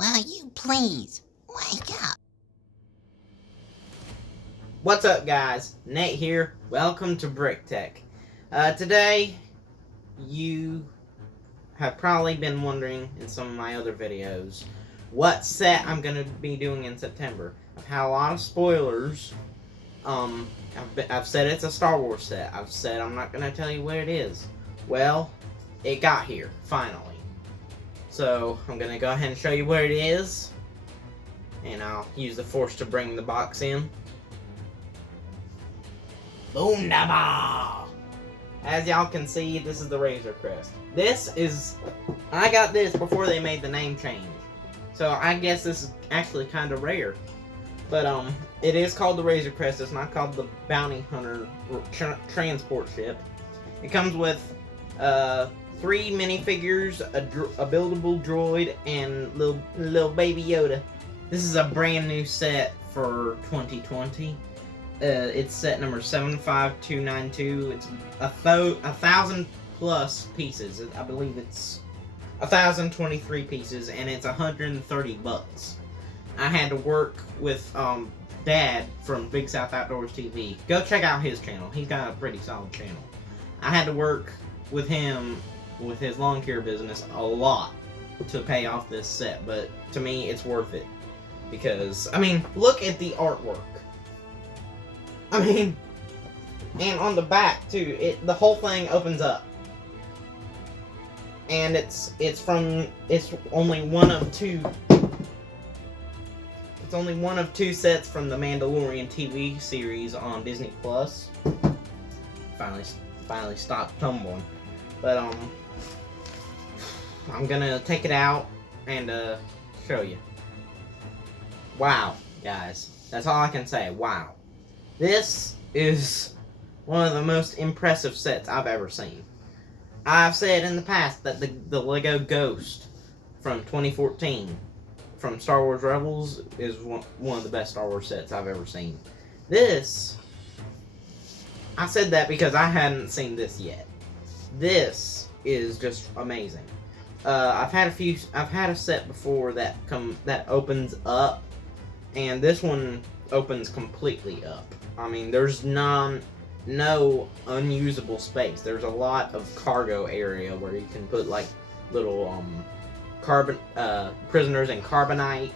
Will you please wake up? What's up, guys? Nate here. Welcome to Brick Tech. Today, you have probably been wondering in some of my other videos what set I'm going to be doing in September. I've had a lot of spoilers. I've said it's a Star Wars set. I've said I'm not going to tell you what it is. Well, it got here, finally. So, I'm going to go ahead and show you what it is. And I'll use the Force to bring the box in. Boondaba! As y'all can see, this is the Razor Crest. I got this before they made the name change. So I guess this is actually kind of rare. But it is called the Razor Crest. It's not called the Bounty Hunter transport ship. It comes with 3 minifigures, a buildable droid, and little baby Yoda. This is a brand new set for 2020. It's set number 75292. It's 1,000 plus pieces. I believe it's 1,023 pieces, and it's $130. I had to work with Dad from Big South Outdoors TV. Go check out his channel. He's got a pretty solid channel. I had to work with him with his lawn care business a lot to pay off this set, but to me, it's worth it because I mean, look at the artwork. I mean, and on the back too, the whole thing opens up, and it's only one of two. It's only one of 2 sets from the Mandalorian TV series on Disney Plus. Finally stopped tumbling, but I'm gonna take it out and show you. Wow, guys, that's all I can say. Wow. This is one of the most impressive sets I've ever seen. I've said in the past that the Lego Ghost from 2014 from Star Wars Rebels is one of the best Star Wars sets I've ever seen. This, I said that because I hadn't seen this yet. This is just amazing. I've had a set before that opens up, and this one opens completely up. I mean, there's no unusable space. There's a lot of cargo area where you can put like little prisoners in carbonite,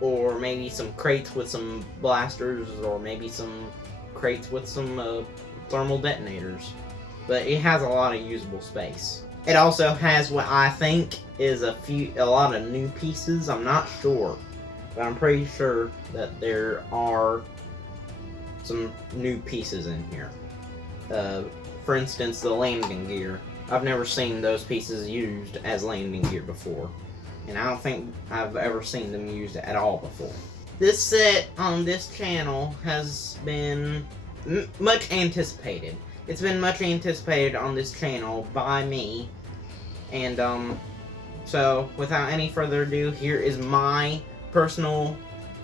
or maybe some crates with some blasters, or maybe some crates with some thermal detonators. But it has a lot of usable space. It also has what I think is a lot of new pieces. I'm not sure, but I'm pretty sure that there are some new pieces in here. For instance, the landing gear. I've never seen those pieces used as landing gear before, and I don't think I've ever seen them used at all before. This set on this channel has been much anticipated. It's been much anticipated on this channel by me, and so without any further ado, here is my personal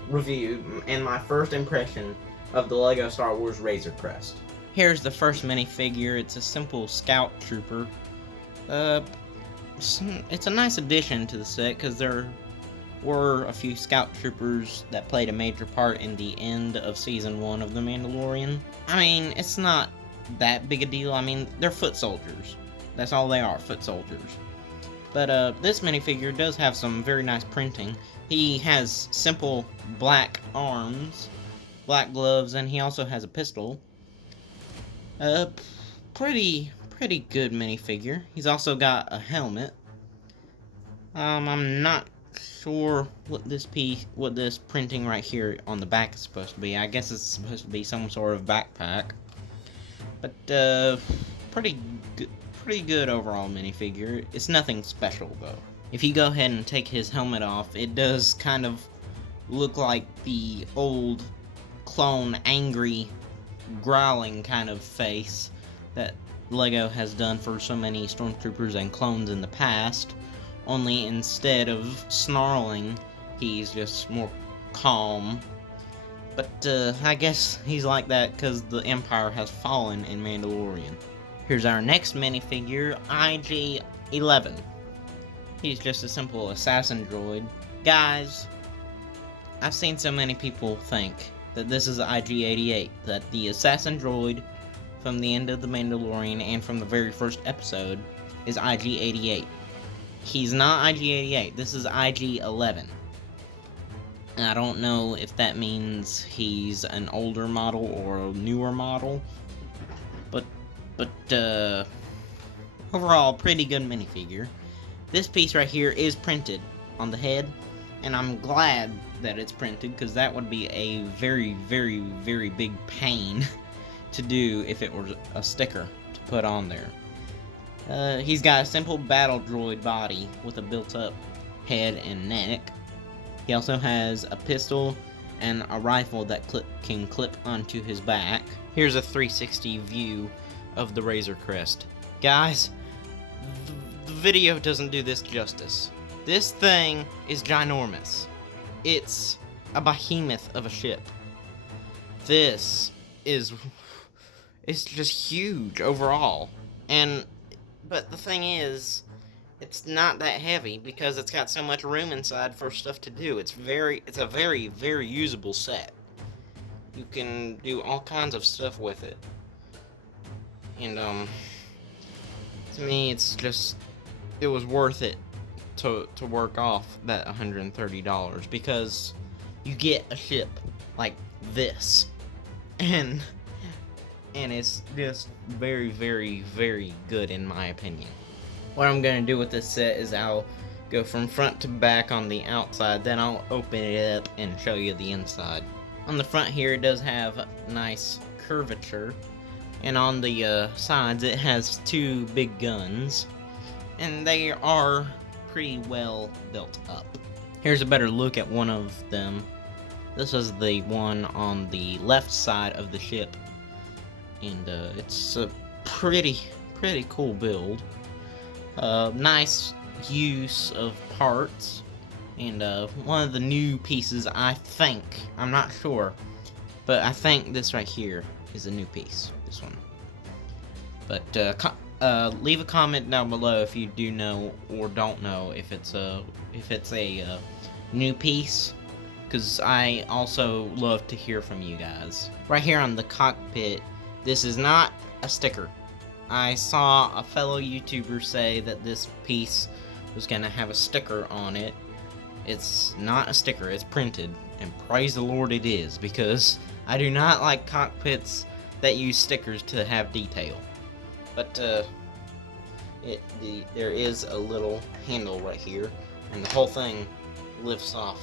review and my first impression of the LEGO Star Wars Razor Crest. Here's the first minifigure. It's a simple scout trooper. It's a nice addition to the set because there were a few scout troopers that played a major part in the end of Season 1 of The Mandalorian. I mean, it's not that big a deal. I mean, they're foot soldiers. That's all they are, foot soldiers. But this minifigure does have some very nice printing. He has simple black arms, black gloves, and he also has a pistol. Pretty good minifigure. He's also got a helmet. I'm not sure what this printing right here on the back is supposed to be. I guess it's supposed to be some sort of backpack. But pretty good overall minifigure. It's nothing special though. If you go ahead and take his helmet off, it does kind of look like the old clone angry growling kind of face that LEGO has done for so many stormtroopers and clones in the past, only instead of snarling, he's just more calm. But I guess he's like that because the Empire has fallen in Mandalorian. Here's our next minifigure, IG-11. He's just a simple assassin droid, Guys, I've seen so many people think that this is IG-88, that the assassin droid from the end of The Mandalorian and from the very first episode is IG-88. He's not IG-88, this is IG-11. I don't know if that means he's an older model or a newer model, but overall, pretty good minifigure. This piece right here is printed on the head, and I'm glad that it's printed, because that would be a very, very, very big pain to do if it were a sticker to put on there. He's got a simple battle droid body with a built-up head and neck. He also has a pistol and a rifle that can clip onto his back. Here's a 360 view of the Razor Crest. Guys, the video doesn't do this justice. This thing is ginormous. It's a behemoth of a ship. It's just huge overall. But the thing is, it's not that heavy because it's got so much room inside for stuff to do. It's a very, very usable set. You can do all kinds of stuff with it. And, to me, it was worth it to work off that $130, because you get a ship like this. And it's just very, very, very good in my opinion. What I'm going to do with this set is I'll go from front to back on the outside, then I'll open it up and show you the inside. On the front here, it does have nice curvature, and on the sides it has two big guns, and they are pretty well built up. Here's a better look at one of them. This is the one on the left side of the ship, and it's a pretty cool build. Nice use of parts, and one of the new pieces, I'm not sure, but I think this right here is a new piece, this one. But leave a comment down below if you do know or don't know if it's a new piece, because I also love to hear from you guys. Right here on the cockpit, this is not a sticker. I saw a fellow YouTuber say that this piece was gonna have a sticker on it. It's not a sticker, it's printed, and praise the Lord it is, because I do not like cockpits that use stickers to have detail. But there is a little handle right here, and the whole thing lifts off.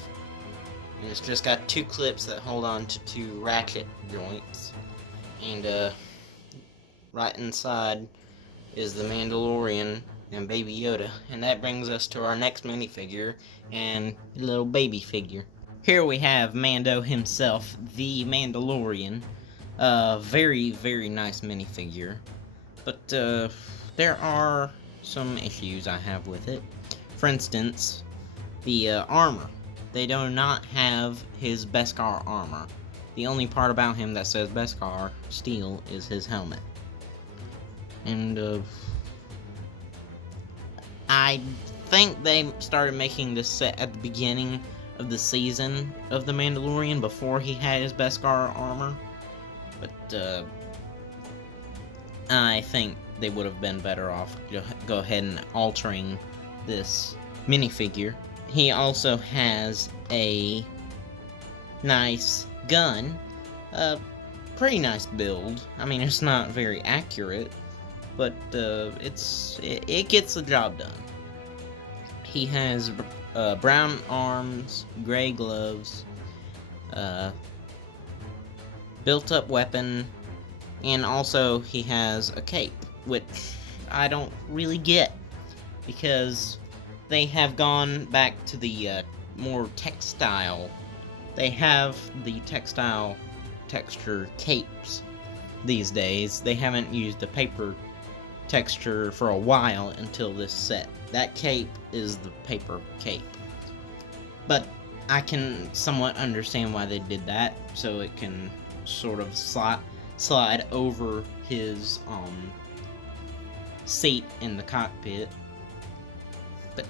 And it's just got two clips that hold on to two ratchet joints, and right inside is the Mandalorian and Baby Yoda. And that brings us to our next minifigure and little baby figure. Here we have Mando himself, the Mandalorian. Very, very nice minifigure. But there are some issues I have with it. For instance, the armor. They do not have his Beskar armor. The only part about him that says Beskar steel is his helmet. And I think they started making this set at the beginning of the season of The Mandalorian, before he had his Beskar armor. But I think they would have been better off go ahead and altering this minifigure. He also has a nice gun. Pretty nice build. I mean, it's not very accurate, but it gets the job done. He has brown arms, gray gloves, built-up weapon, and also he has a cape, which I don't really get, because they have gone back to the more textile. They have the textile texture capes these days. They haven't used the paper texture for a while until this set. That cape is the paper cape. But I can somewhat understand why they did that, so it can sort of slide over his seat in the cockpit. But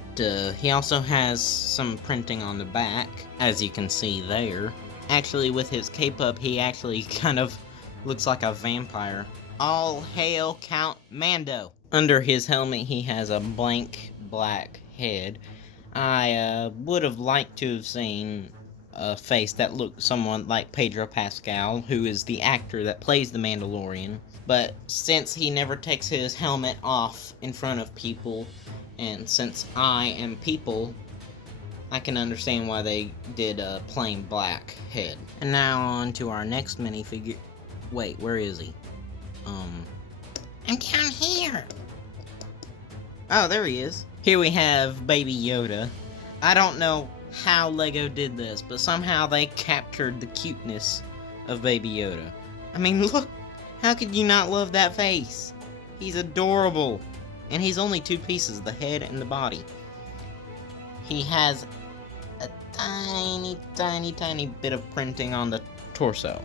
he also has some printing on the back, as you can see there. Actually, with his cape up, he actually kind of looks like a vampire. All hail Count Mando! Under his helmet, he has a blank black head. I would have liked to have seen a face that looked somewhat like Pedro Pascal, who is the actor that plays the Mandalorian. But since he never takes his helmet off in front of people, and since I am people, I can understand why they did a plain black head. And now on to our next minifigure. Wait, where is he? I'm down here. Oh, there he is. Here we have Baby Yoda. I don't know how LEGO did this, but somehow they captured the cuteness of Baby Yoda. I mean, look, how could you not love that face? He's adorable. And he's only two pieces, the head and the body. He has a tiny bit of printing on the torso.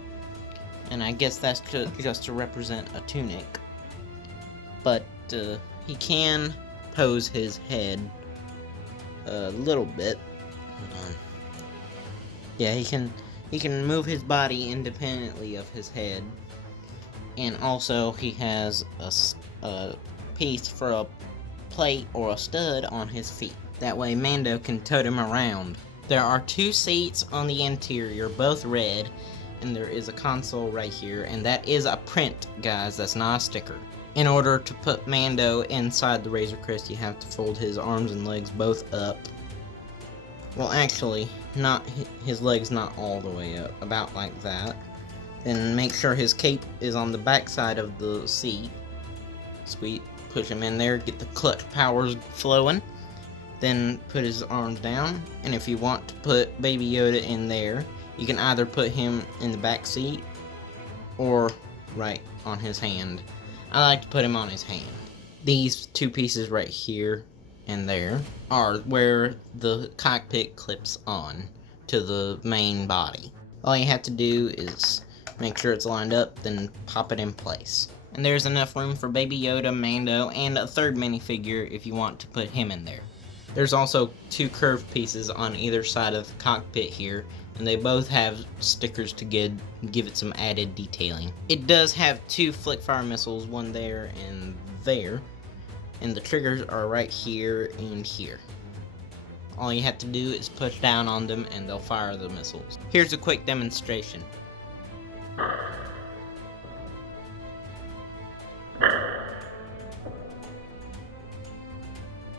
And I guess that's just to represent a tunic. But he can pose his head a little bit. Hold on. Yeah, he can move his body independently of his head. And also he has a piece for a plate or a stud on his feet. That way Mando can tote him around. There are two seats on the interior, both red, and there is a console right here, and that is a print, guys, that's not a sticker. In order to put Mando inside the Razor Crest, you have to fold his arms and legs both up. Well, actually, not his legs not all the way up, about like that. Then make sure his cape is on the back side of the seat. Sweet, push him in there, get the clutch powers flowing. Then put his arms down, and if you want to put Baby Yoda in there, you can either put him in the back seat or right on his hand. I like to put him on his hand. These two pieces right here and there are where the cockpit clips on to the main body. All you have to do is make sure it's lined up, then pop it in place. And there's enough room for Baby Yoda, Mando, and a third minifigure if you want to put him in there. There's also two curved pieces on either side of the cockpit here, and they both have stickers to give it some added detailing. It does have two flick-fire missiles, one there and there, and the triggers are right here and here. All you have to do is push down on them and they'll fire the missiles. Here's a quick demonstration.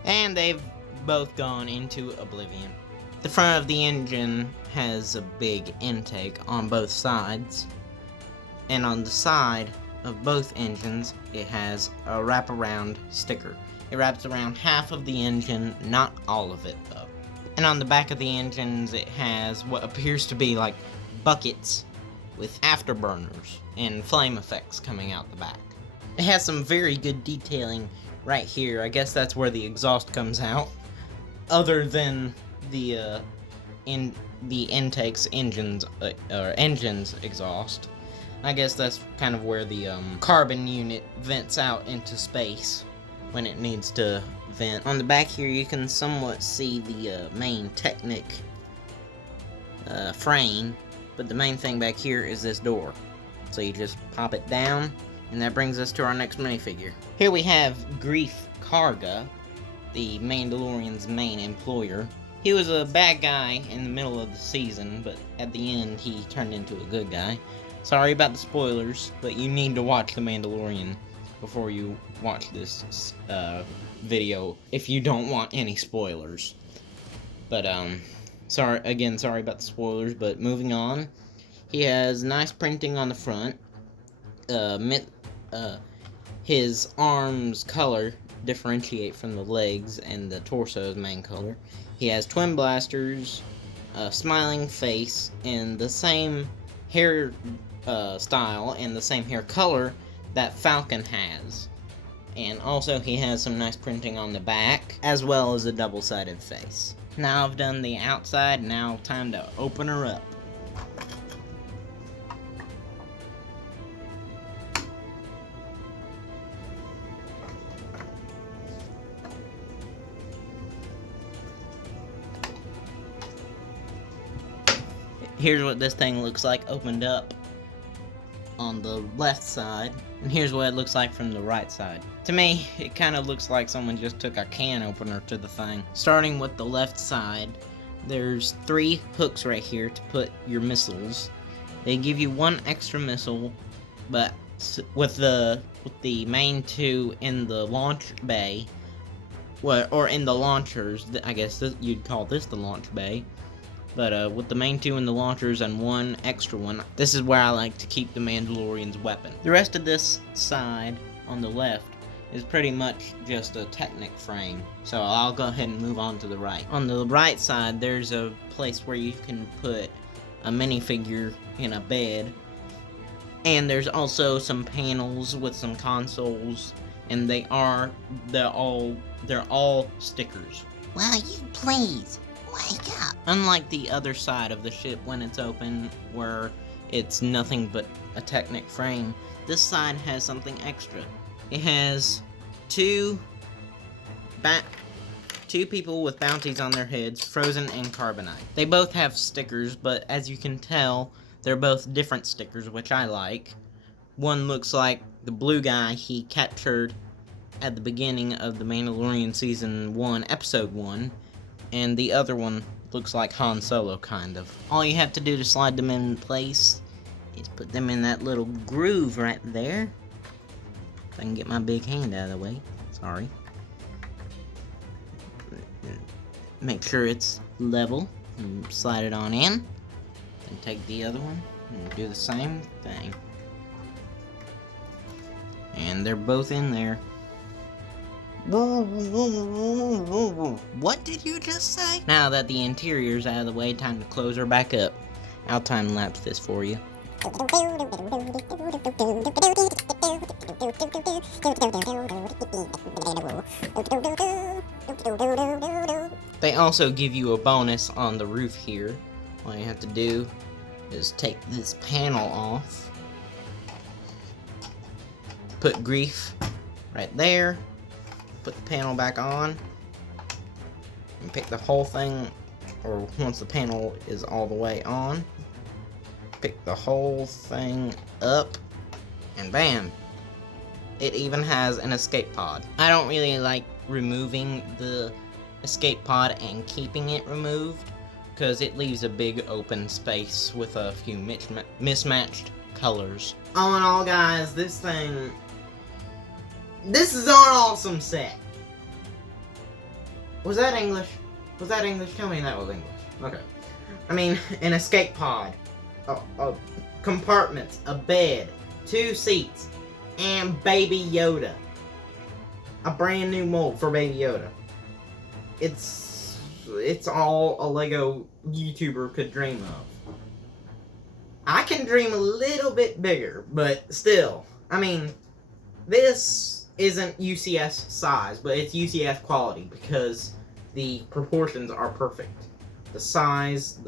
And they've both gone into oblivion. The front of the engine has a big intake on both sides, and on the side of both engines it has a wraparound sticker. It wraps around half of the engine, not all of it though. And on the back of the engines it has what appears to be like buckets with afterburners and flame effects coming out the back. It has some very good detailing right here. I guess that's where the exhaust comes out. Other than the intake's engines exhaust. I guess that's kind of where the carbon unit vents out into space when it needs to vent. On the back here you can somewhat see the main Technic frame, but the main thing back here is this door. So you just pop it down, and that brings us to our next minifigure. Here we have Greef Karga, the Mandalorian's main employer. He was a bad guy in the middle of the season, but at the end he turned into a good guy. Sorry about the spoilers, but you need to watch The Mandalorian before you watch this video if you don't want any spoilers. But sorry about the spoilers, but moving on. He has nice printing on the front. His arms color differentiate from the legs and the torso's main color. He has twin blasters, a smiling face, and the same hair style and the same hair color that Falcon has. And also he has some nice printing on the back, as well as a double-sided face. Now I've done the outside, now time to open her up. here's what this thing looks like opened up on the left side, and here's what it looks like from the right side. To me, it kind of looks like someone just took a can opener to the thing. Starting with the left side, there's 3 hooks right here to put your missiles. They give you 1 extra missile, but with the main 2 in the launch bay, or in the launchers, I guess you'd call this the launch bay. But with the main 2 in the launchers and 1 extra one, this is where I like to keep the Mandalorian's weapon. The rest of this side on the left is pretty much just a Technic frame, so I'll go ahead and move on to the right. On the right side, there's a place where you can put a minifigure in a bed, and there's also some panels with some consoles, and they're all stickers. Will you please wake up? Unlike the other side of the ship when it's open, where it's nothing but a Technic frame, this side has something extra. It has 2 people with bounties on their heads, frozen and carbonite. They both have stickers, but as you can tell, they're both different stickers, which I like. One looks like the blue guy he captured at the beginning of the Mandalorian Season 1, Episode 1, and the other one looks like Han Solo, kind of. All you have to do to slide them in place is put them in that little groove right there. If I can get my big hand out of the way. Sorry. Make sure it's level and slide it on in. Then take the other one and do the same thing. And they're both in there. What did you just say? Now that the interior's out of the way, time to close her back up. I'll time lapse this for you. They also give you a bonus on the roof here. All you have to do is take this panel off, put Grief right there, put the panel back on, and pick the whole thing, or once the panel is all the way on, pick the whole thing up, and bam! It even has an escape pod. I don't really like removing the escape pod and keeping it removed, because it leaves a big open space with a few mismatched colors. All in all, guys, this is an awesome set. Was that English? Was that English? Tell me that was English. Okay. I mean, an escape pod, compartments, a bed, 2 seats, and Baby Yoda. A brand new mold for Baby Yoda. It's all a Lego YouTuber could dream of. I can dream a little bit bigger, but still, I mean, this isn't UCS size, but it's UCS quality because the proportions are perfect. The size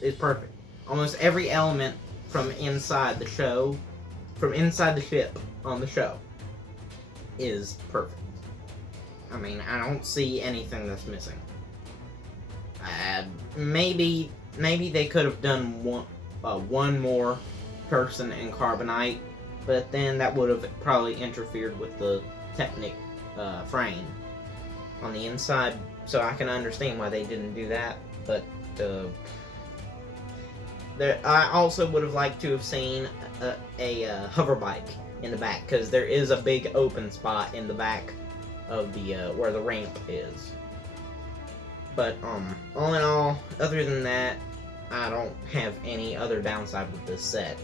is perfect. Almost every element from inside the ship on the show is perfect. I mean, I don't see anything that's missing. Maybe they could have done one more person in carbonite, but then that would have probably interfered with the Technic frame on the inside, so I can understand why they didn't do that. But I also would have liked to have seen a hover bike in the back, because there is a big open spot in the back of the where the ramp is. But all in all, other than that, I don't have any other downside with this set,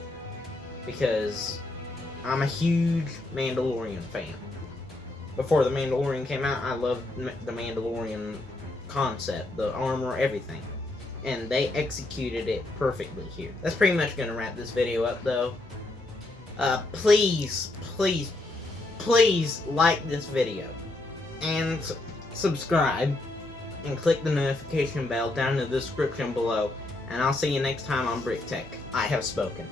because I'm a huge Mandalorian fan. Before the Mandalorian came out, I loved the Mandalorian concept, the armor, everything. And they executed it perfectly here. That's pretty much going to wrap this video up, though. Please like this video. And subscribe. And click the notification bell down in the description below. And I'll see you next time on Brick Tech. I have spoken.